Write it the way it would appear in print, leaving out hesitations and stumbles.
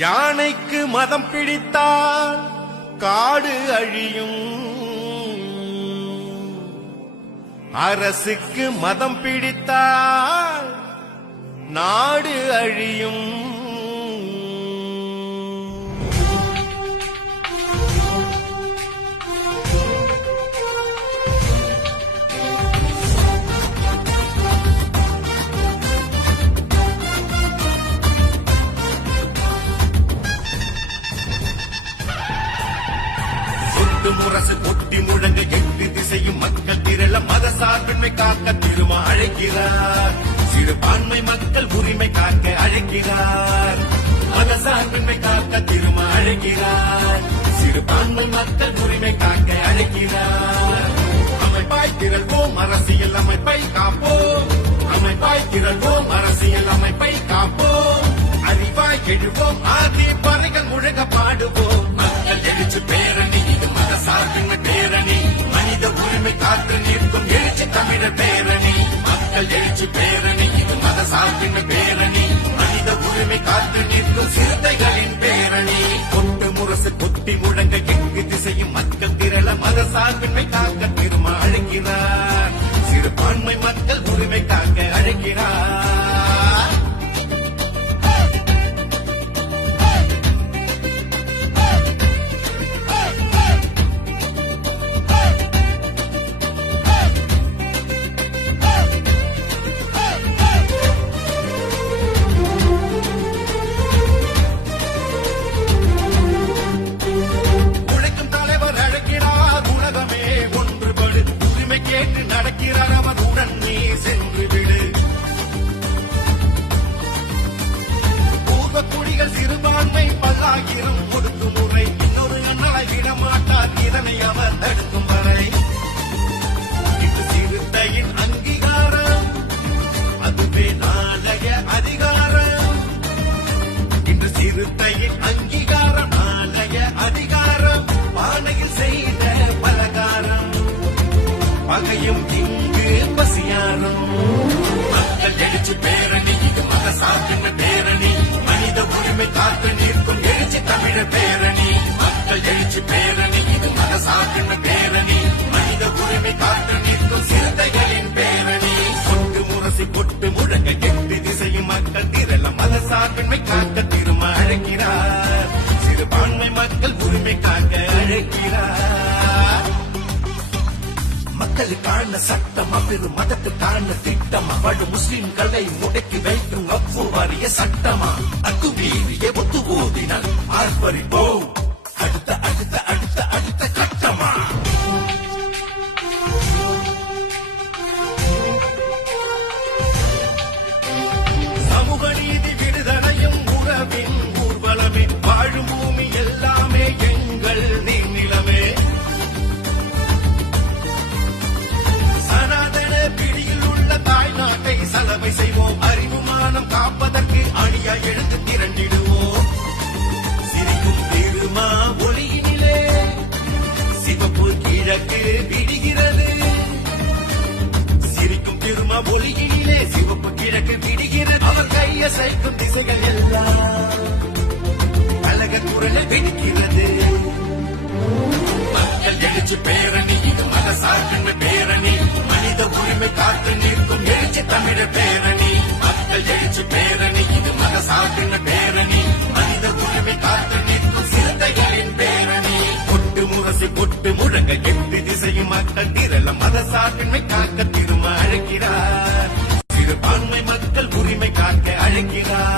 யானைக்கு மதம் பிடித்தால் காடு அழியும், அரசுக்கு மதம் பிடித்தால் நாடு அழியும். முரசு கொட்டி முழங்க எட்டு திசையும் மக்கள் திரள மத சார்பின்மை காக்க திரும்ப அழைக்கிறார். சிறுபான்மை மக்கள் உரிமை காக்க அழைக்கிறார். மத சார்பின்மை காக்க திரும்ப அழைக்கிறார். சிறுபான்மை மக்கள் உரிமை காக்க அழைக்கிறார். அமைப்பாய் திரள்வோம், அரசியல் அமைப்பை காப்போம். அமைப்பாய் திரள்வோம், அரசியல் அமைப்பை காப்போம். அறிவாய் எழுவோம், ஆதி பறைகள் முழங்க பாடுவோம். மக்கள் எழுச்சி பேரணி, சார்பின்மை பேரணி, மனித உரிமை காத்து நிற்கும் எழுச்சி தமிழர் பேரணி. மக்கள் எழுச்சி பேரணி, இது மத சார்பின்மை பேரணி, மனித உரிமை காத்து நிற்கும் சிறுத்தைகளின் பேரணி. கொண்டு முரசு கொட்டி முழங்க எங்கு திசையும் மக்கள் திரள மத சார்பின்மை காக்க திரும்ப அழைக்கிறார். சிறுபான்மை மக்கள் உரிமை காக்க அழைக்கிறார். நடக்கிறார் அவருடன் நீ சென்று விடு. பூர்வ குடிகள் சிறுபான்மை பல்லாயிரம் ஒடுக்கும் முறை இன்னொரு அண்ணலை விடமாட்டார். இதனை அவர் தடுக்கும் வரை இது சிறுத்தையின் அங்கீகாரம், அதுவே நாளைய அதிகாரம். இன்று சிறுத்தையின் அங்கீகாரம், நாளைய அதிகாரம். பானையில் செய்த பலகாரம், பகையும் இங்கு பசியாரும். மக்கள் எழுச்சி பேரணி, இது மத சார்பின்மை பேரணி, மனித உரிமை காத்து நிற்கும் எழுச்சி தமிழர் பேரணி. மக்கள் எழுச்சி பேரணி, இது மத சார்பின்மை பேரணி, மனித உரிமை காத்து நிற்கும் சிறுத்தைகளின் பேரணி. கொட்டு முரசு கொட்டு முழங்க எட்டு திசையும் மக்கள் திரள மத சார்பின்மை காக்க திரும்ப அழைக்கிறார். சிறுபான்மை மக்கள் உரிமை காக்க அழைக்கிறார். மக்களுக்கான சட்டம், பெரும் மதத்துக்கான திட்டமா, வாழும் முஸ்லிம்களை முடக்கி வைக்கும் வக்ஃபு வாரிய சட்டமா, அத்துமீறிய ஒத்து ஓதினால் ஆர்ப்பரிப்போம் அடுத்த அடுத்த அடுத்த அடுத்த கட்டமா. சமூக நீதி விடுதலையும் உறவின் ஊர்வலமே, வாழும் பூமி எல்லாமே எங்கள் நீர்நிலமே. தாய்நாட்டை சலவை செய்வோம், அறிவுமானம் காப்பதற்கு அணியா எழுந்து திரண்டிடுவோம். சிரிக்கும் திருமா ஒளியினிலே சிவப்பு கிழக்கு விடுகிறது. சிரிக்கும் திருமா ஒளியினிலே சிவப்பு கிழக்கு விடுகிறது. அவர் கையசைக்கும் திசைகள் எல்லாம் அழக குரலில் வெடிக்கிறது. மக்கள் எழுச்சி பேரணி, இது மத சார்பின்மை பேரணி, மனித உரிமை காத்து நிற்கும் எழுச்சி தமிழர் பேரணி. மக்கள் எழுச்சி பேரணி, இது மத சார்பின்மை பேரணி, மனித உரிமை காத்து நிற்கும் சிறுத்தைகளின் பேரணி. கொட்டு முரசு கொட்டு முழங்க எட்டு திசையும் மக்கள் திரள மத சார்பின்மை காக்க திரும்ப அழைக்கிறார். சிறுபான்மை மக்கள் உரிமை காக்க அழைக்கிறார்.